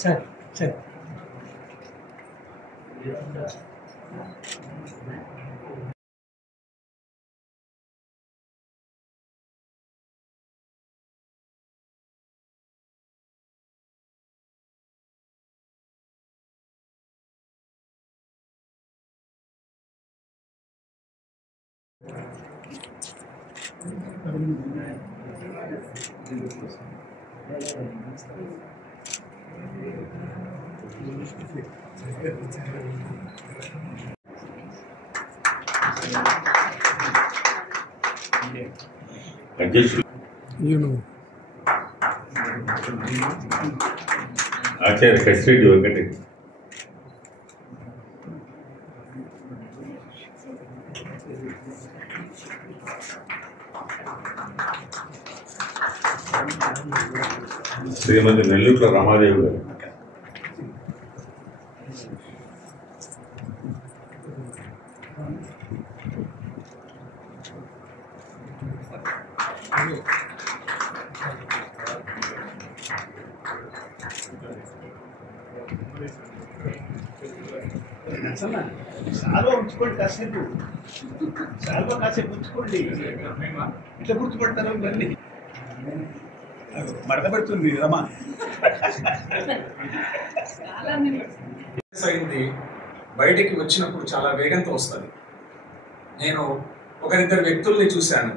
Sir sir आचार्य custody ఒకటి శ్రీమతి నెల్లూరు రమాదేవి గారు సాల్వ ఉంచుకోండి, కాసేపు సాల్వ కాసేపు ఉంచుకోండి. ఇట్లా గుర్తుపడతారు ఇవన్నీ మడత పెడుతుంది రమా. అయింది బయటికి వచ్చినప్పుడు చాలా వేగంతో వస్తుంది. నేను ఒకరిద్దరు వ్యక్తుల్ని చూశాను.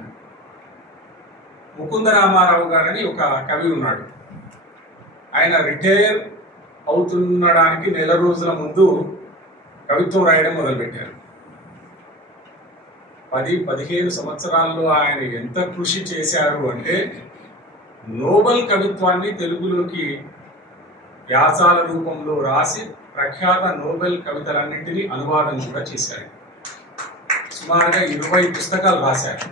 ముకుంద రామారావు గారని ఒక కవి ఉన్నాడు. ఆయన రిటైర్ అవుతుండడానికి నెల రోజుల ముందు కవిత్వం రాయడం మొదలుపెట్టారు. 10-15 సంవత్సరాల్లో ఆయన ఎంత కృషి చేశారు అంటే నోబెల్ కవిత్వాన్ని తెలుగులోకి వ్యాసాల రూపంలో రాసి ప్రఖ్యాత నోబెల్ కవితలన్నింటినీ అనువాదం కూడా చేశారు. సుమారుగా 20 పుస్తకాలు రాశారు.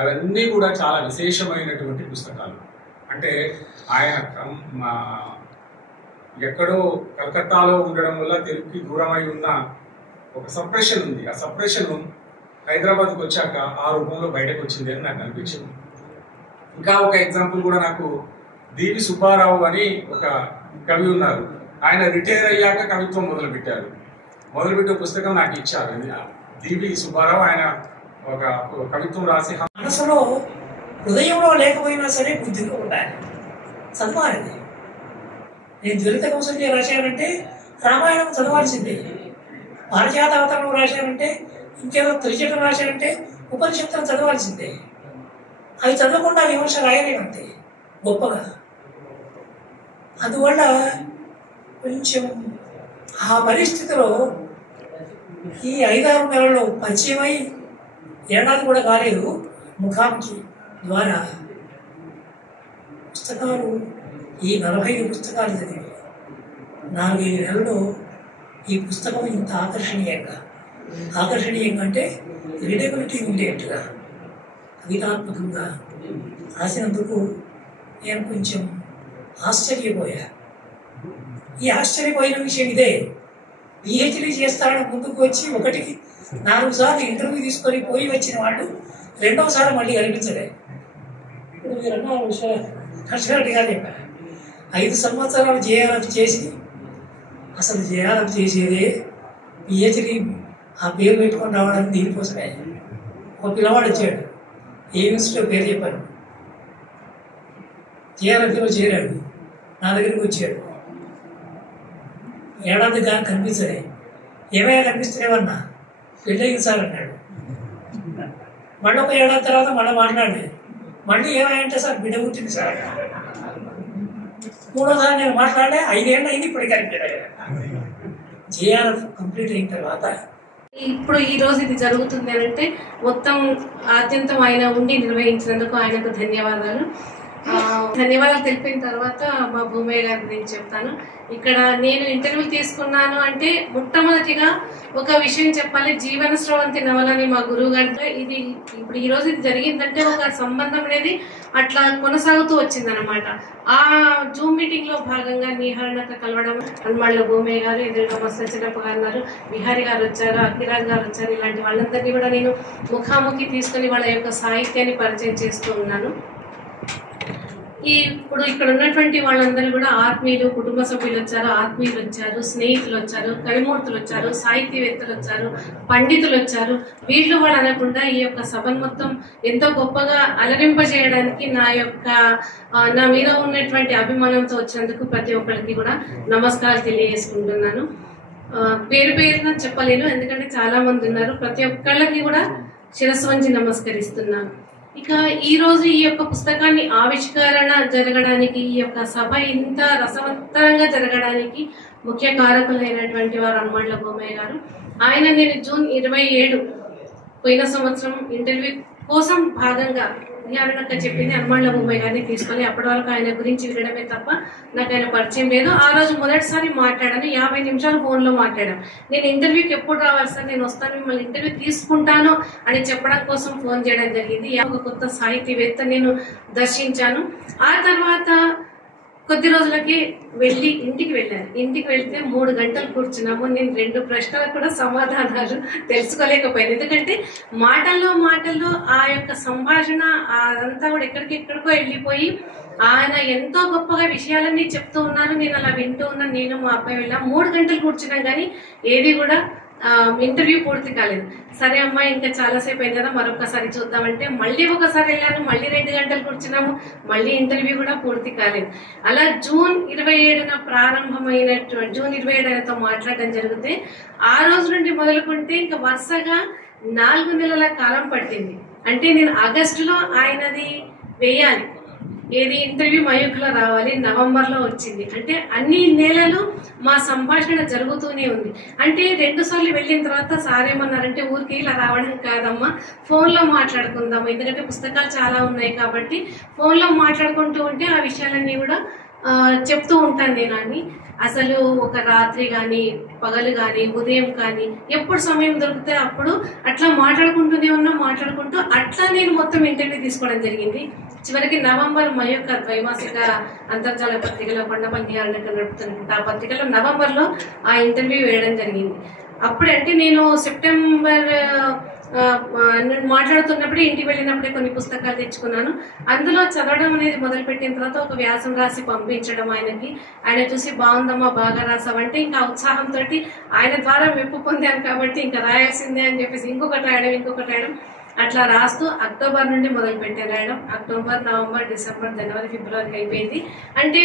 అవన్నీ కూడా చాలా విశేషమైనటువంటి పుస్తకాలు. అంటే ఆయన ఎక్కడో కలకత్తాలో ఉండడం వల్ల తెలుగుకి దూరమై ఉన్న ఒక సప్రెషన్ ఉంది. ఆ సప్రెషన్ హైదరాబాద్కి వచ్చాక ఆ రూపంలో బయటకు వచ్చింది అని నాకు అనిపించింది. ఇంకా ఒక ఎగ్జాంపుల్ కూడా నాకు డివి సుబ్బారావు అని ఒక కవి ఉన్నారు. ఆయన రిటైర్ అయ్యాక కవిత్వం మొదలుపెట్టారు. మొదలుపెట్టే పుస్తకం నాకు ఇచ్చారు. డివి సుబ్బారావు ఆయన ఒక కవిత్వం రాసి మనసులో హృదయంలో లేకపోయినా సరే బుద్ధిలో ఉండాలి, చదవాలి. నేను జ్వలిత కౌశల్య రాశానంటే రామాయణం చదవాల్సిందే. పారిజాత అవతరణం రాశానంటే, ఇంకేదో త్రిజటం రాశానంటే ఉపనిషత్తులు చదవాల్సిందే. అవి చదవకుండా విమర్శ రాయలేమంతే గొప్పగా. అందువల్ల కొంచెం ఆ పరిస్థితిలో ఈ 5-6 నెలల్లో పరిచయమై ఏడాది కూడా కాలేదు, ముఖాముఖి ద్వారా పుస్తకాలు ఈ 45 పుస్తకాలు చదివి 4-5 నెలల్లో ఈ పుస్తకం ఇంత ఆకర్షణీయంగా అంటే రీడబిలిటీ ఉండేట్టుగా కవితాత్మకంగా రాసినందుకు నేను కొంచెం ఆశ్చర్యపోయా. ఈ ఆశ్చర్యపోయిన విషయం ఇదే. పిహెచ్డీ చేస్తారని ముందుకు వచ్చి 1కి 4 సార్లు ఇంటర్వ్యూ తీసుకొని పోయి వచ్చిన వాళ్ళు రెండవసారి మళ్ళీ కనిపించలే. ఇప్పుడు మీరన్నా కర్షరెడ్డిగా చెప్పారు 5 సంవత్సరాలు జేఆర్ఎఫ్ చేసి, అసలు జేఆర్ఎఫ్ చేసేదే పిహెచ్డీ ఆ పేరు పెట్టుకొని రావడానికి దీనికోసమే. ఒక పిల్లవాడు వచ్చాడు, ఏ యూనివర్సిటీలో పేరు చెప్పాను, టీఆర్ఎఫ్లో చేరాడు, నా దగ్గరికి వచ్చాడు. ఏడాది కానీ కనిపించలే. ఏమైనా కనిపిస్తలేవన్నా, పెళ్ళయింది సార్ అన్నాడు. మళ్ళీ ఒక ఏడాది తర్వాత మళ్ళీ మాట్లాడలేదు. మళ్ళీ ఏమైంటే సార్ బిడ్డ పుట్టింది సార్. మూడోసారి నేను మాట్లాడే 5 ఏళ్ళు అయింది, ఇప్పటికీ కనిపించలేదు. జేఆర్ఎఫ్ కంప్లీట్ అయిన తర్వాత ఇప్పుడు ఈ రోజు ఇది జరుగుతుంది అంటే మొత్తం ఆద్యంతం ఆయన ఉండి నిర్వహించినందుకు ఆయనకు ధన్యవాదాలు. ధన్యవాదాలు తెలిపిన తర్వాత మా భూమయ్య గారి గురించి చెప్తాను. ఇక్కడ నేను ఇంటర్వ్యూ తీసుకున్నాను అంటే మొట్టమొదటిగా ఒక విషయం చెప్పాలి. జీవన స్రవంతి నవలని మా గురువు గారితో ఇది ఇప్పుడు ఈ రోజు ఇది జరిగిందంటే ఒక సంబంధం అనేది అట్లా కొనసాగుతూ వచ్చిందనమాట. ఆ జూమ్ మీటింగ్ లో భాగంగా నిహారణక కలవడం, హనుమాళ్ళ భూమయ్య గారు, ఎదురుగా మస్తు చిన్నప్ప గారు ఉన్నారు, బిహారీ గారు వచ్చారు, అగ్నిరాజ్ గారు వచ్చారు. ఇలాంటి వాళ్ళందరినీ కూడా నేను ముఖాముఖి తీసుకుని వాళ్ళ యొక్క సాహిత్యాన్ని పరిచయం చేస్తూ ఉన్నాను. ఇప్పుడు ఇక్కడ ఉన్నటువంటి వాళ్ళందరూ కూడా ఆత్మీయులు, కుటుంబ సభ్యులు వచ్చారు, ఆత్మీయులు వచ్చారు, స్నేహితులు వచ్చారు, కవిమూర్తులు వచ్చారు, సాహితీవేత్తలు వచ్చారు, పండితులు వచ్చారు. వీళ్ళు వాళ్ళు అనకుండా ఈ యొక్క సభను మొత్తం ఎంతో గొప్పగా అలరింపజేయడానికి నా మీద ఉన్నటువంటి అభిమానంతో వచ్చినందుకు ప్రతి ఒక్కరికి కూడా నమస్కారాలు తెలియజేసుకుంటున్నాను. పేరు పేరున చెప్పలేను, ఎందుకంటే చాలా మంది ఉన్నారు. ప్రతి ఒక్కళ్ళకి కూడా శిరస్సు వంచి నమస్కరిస్తున్నాను. ఇక ఈ రోజు ఈ యొక్క పుస్తకాన్ని ఆవిష్కరణ జరగడానికి, ఈ యొక్క సభ ఇంత రసవత్తరంగా జరగడానికి ముఖ్య కారకులైనటువంటి వారు హనుమాళ్ళ భూమయ్య గారు. ఆయన నేను జూన్ 27 పోయిన సంవత్సరం ఇంటర్వ్యూ కోసం భాగంగా నిహారణక చెప్పింది హనుమాళ్ళ భూమయ్య గారిని తీసుకొని, అప్పటి వరకు ఆయన గురించి వినడమే తప్ప నాకు ఆయన పరిచయం లేదు. ఆ రోజు మొదటిసారి మాట్లాడాను, 50 నిమిషాలు ఫోన్లో మాట్లాడాను. నేను ఇంటర్వ్యూకి ఎప్పుడు రావాలి సార్, నేను వస్తాను, మిమ్మల్ని ఇంటర్వ్యూ తీసుకుంటాను అని చెప్పడం కోసం ఫోన్ చేయడం జరిగింది. ఒక కొత్త సాహితీవేత్త నేను దర్శించాను. ఆ తర్వాత కొద్ది రోజులకి ఇంటికి వెళ్ళాను. ఇంటికి వెళ్తే 3 గంటలు కూర్చున్నాము. నేను 2 ప్రశ్నలకు కూడా సమాధానాలు తెలుసుకోలేకపోయాను. ఎందుకంటే మాటల్లో ఆ యొక్క సంభాషణ అదంతా కూడా ఎక్కడికో వెళ్ళిపోయి ఆయన ఎంతో గొప్పగా విషయాలన్నీ చెప్తూ ఉన్నారు. నేను అలా వింటూ ఉన్నాను. నేను మా అబ్బాయి వెళ్ళాం. 3 గంటలు కూర్చున్నాం కానీ ఏది కూడా ఇంటర్వ్యూ పూర్తి కాలేదు. సరే అమ్మా, ఇంకా చాలాసేపు అయింది కదా, మరొకసారి చూద్దామంటే మళ్ళీ ఒకసారి వెళ్ళాను. మళ్ళీ 2 గంటలు కూర్చున్నాము. మళ్ళీ ఇంటర్వ్యూ కూడా పూర్తి కాలేదు. అలా జూన్ 27న ప్రారంభమైనటువంటి జూన్ 27 ఆయనతో మాట్లాడడం జరిగితే ఆ రోజు నుండి మొదలుకుంటే ఇంకా వరుసగా 4 నెలల కాలం పట్టింది. అంటే నేను ఆగస్టులో ఆయనది వేయాలి, ఏది ఇంటర్వ్యూ మయూఖ్లో రావాలి, నవంబర్లో వచ్చింది. అంటే అన్ని నెలలు మా సంభాషణ జరుగుతూనే ఉంది. అంటే 2 సార్లు వెళ్ళిన తర్వాత సార్ ఏమన్నారంటే, ఊరికి ఇలా రావడం కాదమ్మా, ఫోన్లో మాట్లాడుకుందాం, ఎందుకంటే పుస్తకాలు చాలా ఉన్నాయి కాబట్టి ఫోన్లో మాట్లాడుకుంటూ ఉంటే ఆ విషయాలన్నీ కూడా చెప్తూ ఉంటాను నేను అని. అసలు ఒక రాత్రి కానీ పగలు కానీ ఉదయం కానీ ఎప్పుడు సమయం దొరికితే అప్పుడు అట్లా మాట్లాడుకుంటూ అట్లా నేను మొత్తం ఇంటర్వ్యూ తీసుకోవడం జరిగింది. చివరికి నవంబర్ మా యొక్క ద్వైమాసిక అంతర్జాల పత్రికలో కొండపల్లి నిహారణక నడుపుతున్నటువంటి ఆ పత్రికలో నవంబర్లో ఆ ఇంటర్వ్యూ వేయడం జరిగింది. అప్పుడే అంటే నేను సెప్టెంబర్ మాట్లాడుతున్నప్పుడే ఇంటికి వెళ్ళినప్పుడే కొన్ని పుస్తకాలు తెచ్చుకున్నాను. అందులో చదవడం అనేది మొదలుపెట్టిన తర్వాత ఒక వ్యాసం రాసి పంపించడం ఆయనకి. ఆయన చూసి బాగుందమ్మా, బాగా రాసావంటే ఇంకా ఉత్సాహంతో ఆయన ద్వారా మెప్పు పొందాను కాబట్టి ఇంకా రాయాల్సిందే అని చెప్పేసి ఇంకొకటి రాయడం అట్లా రాస్తూ అక్టోబర్ నుండి మొదలు పెట్టాను రాయడం. అక్టోబర్, నవంబర్, డిసెంబర్, జనవరి, ఫిబ్రవరికి అయిపోయింది. అంటే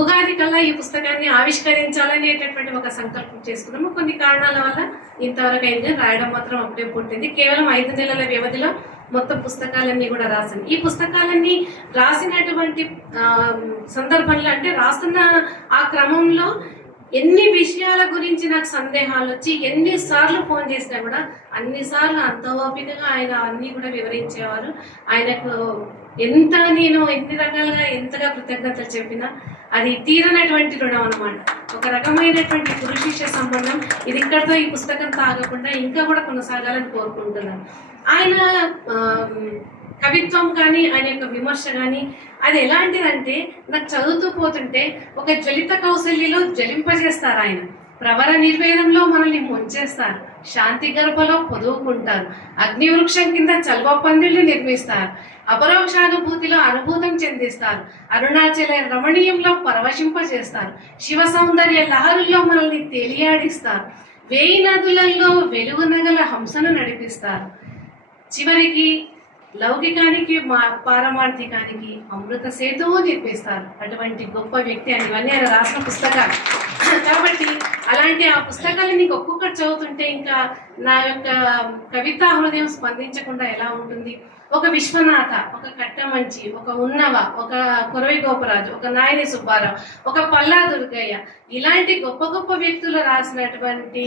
ఉగాది కల్లా ఈ పుస్తకాన్ని ఆవిష్కరించాలనేటటువంటి ఒక సంకల్పం చేసుకున్నాము. కొన్ని కారణాల వల్ల ఇంతవరకు అయింది, రాయడం మాత్రం అప్పుడే పుట్టింది. కేవలం 5 నెలల వ్యవధిలో మొత్తం పుస్తకాలన్నీ కూడా రాశాను. ఈ పుస్తకాలన్నీ రాసినటువంటి సందర్భంలో అంటే రాస్తున్న ఆ క్రమంలో ఎన్ని విషయాల గురించి నాకు సందేహాలు వచ్చి ఎన్నిసార్లు ఫోన్ చేసినా కూడా అన్నిసార్లు అంత ఓపికగా ఆయన అన్ని కూడా వివరించేవారు. ఆయనకు నేను ఎన్ని రకాలుగా ఎంతగా కృతజ్ఞతలు చెప్పినా అది తీరనటువంటి రుణం అనమాట. ఒక రకమైనటువంటి గురు శిష్య సంబంధం. ఇది ఇక్కడితో ఈ పుస్తకం తాగకుండా ఇంకా కూడా కొనసాగాలని కోరుకుంటున్నాను. ఆయన కవిత్వం కానీ ఆయన యొక్క విమర్శ కానీ అది ఎలాంటిదంటే నాకు చదువుతూ పోతుంటే ఒక జ్వలిత కౌశల్యలో జ్వలింపజేస్తారు ఆయన. ప్రవర నిర్వేదంలో మనల్ని ముంచేస్తారు, శాంతి గర్భలో పొదువుకుంటారు, అగ్ని వృక్షం కింద చల్వ పందిళ్లు నిర్మిస్తారు, అపరోక్షానుభూతిలో అనుభూతం చెందిస్తారు, అరుణాచల రమణీయంలో పరవశింపజేస్తారు, శివ సౌందర్య లహరుల్లో మనల్ని తేలియాడిస్తారు, వేయి నదులలో వెలుగునగల హంసను నడిపిస్తారు. చివరికి లౌకికానికి పారమార్థికానికి అమృత సేతువు నిర్మిస్తారు. అటువంటి గొప్ప వ్యక్తి అని ఇవన్నీ ఆయన రాసిన పుస్తకాలు. కాబట్టి అలాంటి ఆ పుస్తకాలు నీకు ఒక్కొక్కటి చదువుతుంటే ఇంకా నా యొక్క కవితా హృదయం స్పందించకుండా ఎలా ఉంటుంది? ఒక విశ్వనాథ, ఒక కట్టమంచి, ఒక ఉన్నవ, ఒక కొరవి గోపరాజు, ఒక నాయని సుబ్బారావు, ఒక పల్లా దుర్గయ్య, ఇలాంటి గొప్ప గొప్ప వ్యక్తులు రాసినటువంటి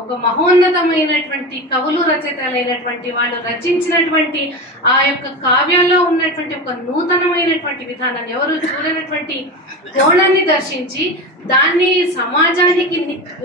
ఒక మహోన్నతమైనటువంటి కవులు రచయితలైనటువంటి వాళ్ళు రచించినటువంటి ఆ యొక్క కావ్యాల్లో ఉన్నటువంటి ఒక నూతనమైనటువంటి విధానాన్ని, ఎవరు చూడనటువంటి కోణాన్ని దర్శించి దాన్ని సమాజానికి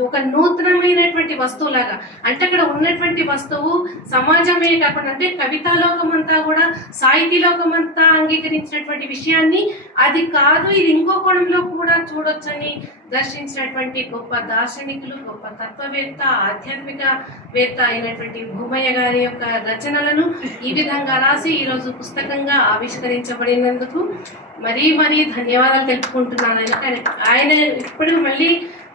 ఒక నూతనమైనటువంటి వస్తువులాగా, అంటే అక్కడ ఉన్నటువంటి వస్తువు సమాజమే కాకుండా, అంటే కవితాలోకం అంతా కూడా సాహితీ లోకం అంతా అంగీకరించినటువంటి విషయాన్ని అది కాదు, ఇది ఇంకో కోణంలో కూడా చూడొచ్చని దర్శించినటువంటి గొప్ప దార్శనికులు, గొప్ప తత్వవేత్త, ఆధ్యాత్మికవేత్త అయినటువంటి భూమయ్య గారి యొక్క రచనలను ఈ విధంగా రాసి ఈరోజు పుస్తకంగా ఆవిష్కరించబడినందుకు మరీ ధన్యవాదాలు తెలుపుకుంటున్నాను. ఆయన ఇప్పుడు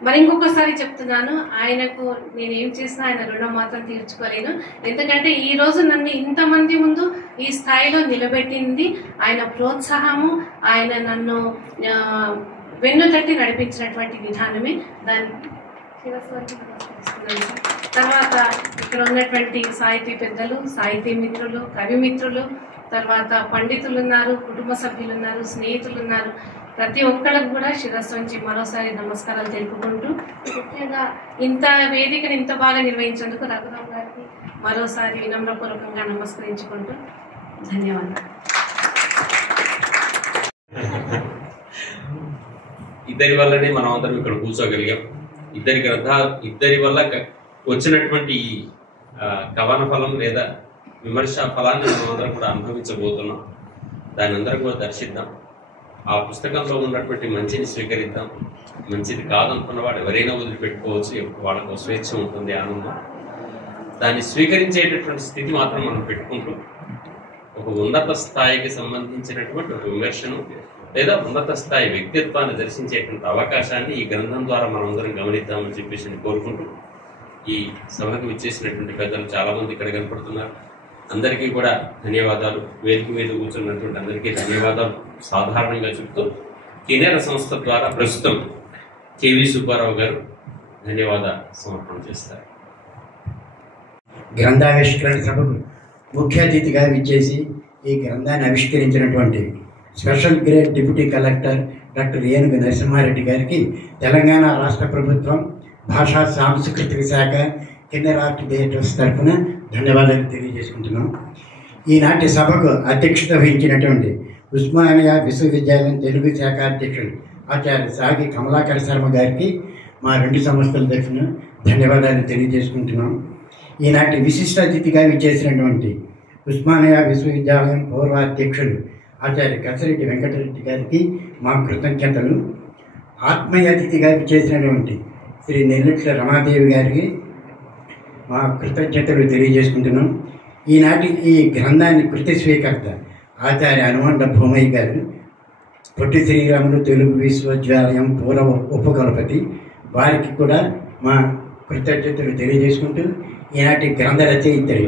మరి ఇంకొకసారి చెప్తున్నాను, ఆయనకు నేనేం చేసినా ఆయన రుణం మాత్రం తీర్చుకోలేను. ఎందుకంటే ఈ రోజు నన్ను ఇంతమంది ముందు ఈ స్థాయిలో నిలబెట్టింది ఆయన ప్రోత్సాహము, ఆయన నన్ను వెన్ను తట్టి నడిపించినటువంటి విధానమే. దాన్ని తర్వాత ఇక్కడ ఉన్నటువంటి సాహితీ పెద్దలు, సాహితీ మిత్రులు, కవి మిత్రులు, తర్వాత పండితులు ఉన్నారు, కుటుంబ సభ్యులు ఉన్నారు, స్నేహితులు ఉన్నారు. ప్రతి ఒక్కరికి కూడా శిరస్సు నుంచి మరోసారి నమస్కారాలు తెలుపుకుంటూ, ముఖ్యంగా ఇంత వేదికను ఇంత బాగా నిర్వహించేందుకు రఘురామ్ గారికి మరోసారి వినమ్రపూర్వకంగా నమస్కరించుకుంటూ ధన్యవాదాలు. ఇద్దరి వల్లనే మనం అందరం ఇక్కడ కూర్చోగలిగాం. ఇద్దరి వల్ల వచ్చినటువంటి కవన ఫలం లేదా విమర్శ ఫలాన్ని మనం అందరం కూడా అనుభవించబోతున్నాం. దాని అందరం కూడా దర్శిద్దాం. ఆ పుస్తకంలో ఉన్నటువంటి మంచిని స్వీకరిద్దాం. మంచిది కాదనుకున్న వాడు ఎవరైనా వదిలిపెట్టుకోవచ్చు. వాళ్ళకు స్వేచ్ఛ ఉంటుంది, ఆనందం. దాన్ని స్వీకరించేటటువంటి స్థితి మాత్రం మనం పెట్టుకుంటూ ఒక ఉన్నత స్థాయికి సంబంధించినటువంటి ఒక విమర్శను లేదా ఉన్నత స్థాయి వ్యక్తిత్వాన్ని దర్శించేటువంటి అవకాశాన్ని ఈ గ్రంథం ద్వారా మనందరం గమనిద్దామని చెప్పేసి కోరుకుంటూ, ఈ సభకు విచ్చేసినటువంటి పెద్దలు చాలా మంది ఇక్కడ కనపడుతున్నారు. అందరికీ కూడా ధన్యవాదాలు. వేదిక మీద కూర్చున్నటువంటి అందరికీ ధన్యవాదాలు సాధారణంగా చెప్తూ, కిన్నెర సంస్థ ద్వారా ప్రస్తుతం కేవీ సుబ్బారావు గారు ధన్యవాద సమర్పణ చేస్తారు. గ్రంథావిష్కరణ సభకు ముఖ్య అతిథిగా విచ్చేసి ఈ గ్రంథాన్ని ఆవిష్కరించినటువంటి special grade deputy collector doctor Enugu Narasimha Reddy గారికి తెలంగాణ రాష్ట్ర ప్రభుత్వం భాషా సాంస్కృతిక శాఖ కిన్నెర ఆర్ట్ థియేటర్స్ తరఫున ధన్యవాదాలు తెలియజేసుకుంటున్నాం. ఈనాటి సభకు అధ్యక్షత వహించినటువంటి ఉస్మానియా విశ్వవిద్యాలయం తెలుగు శాఖ అధ్యక్షుడు ఆచార్య సాగి కమలాకర్ శర్మ గారికి మా రెండు సంస్థల తరఫున ధన్యవాదాలు తెలియజేసుకుంటున్నాం. ఈనాటి విశిష్ట అతిథిగా విచ్చేసినటువంటి ఉస్మానియా విశ్వవిద్యాలయం పూర్వ అధ్యక్షుడు ఆచార్య కసిరెడ్డి వెంకటరెడ్డి గారికి మా కృతజ్ఞతలు. ఆత్మీయ అతిథిగా విచ్చేసినటువంటి శ్రీ నెల్లుట్ల రమాదేవి గారికి మా కృతజ్ఞతలు తెలియజేసుకుంటున్నాం. ఈనాటి ఈ గ్రంథాన్ని కృతి స్వీకర్త ఆచార్య హనుమండ భూమయ్య గారు, పొట్టి శ్రీరాములు తెలుగు విశ్వవిద్యాలయం పూర్వ ఉపకులపతి, వారికి కూడా మా కృతజ్ఞతలు తెలియజేసుకుంటూ, ఈనాటి గ్రంథ రచయిత్రి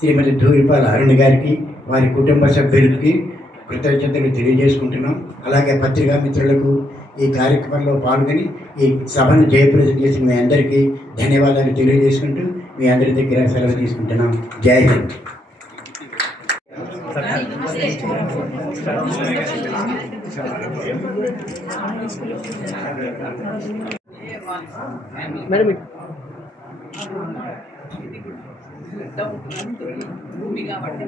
శ్రీమతి ధూరిపాల అరుణ్ గారికి, వారి కుటుంబ సభ్యులకి కృతజ్ఞతలు తెలియజేసుకుంటున్నాం. అలాగే పత్రికా మిత్రులకు ఈ కార్యక్రమంలో పాల్గొని ఈ సభను జయప్రదం చేసిన మీ అందరికీ ధన్యవాదాలు తెలియజేసుకుంటూ మీ అందరి దగ్గర సెలవు తీసుకుంటున్నాం. జై హింద్. భూమి కాబట్టి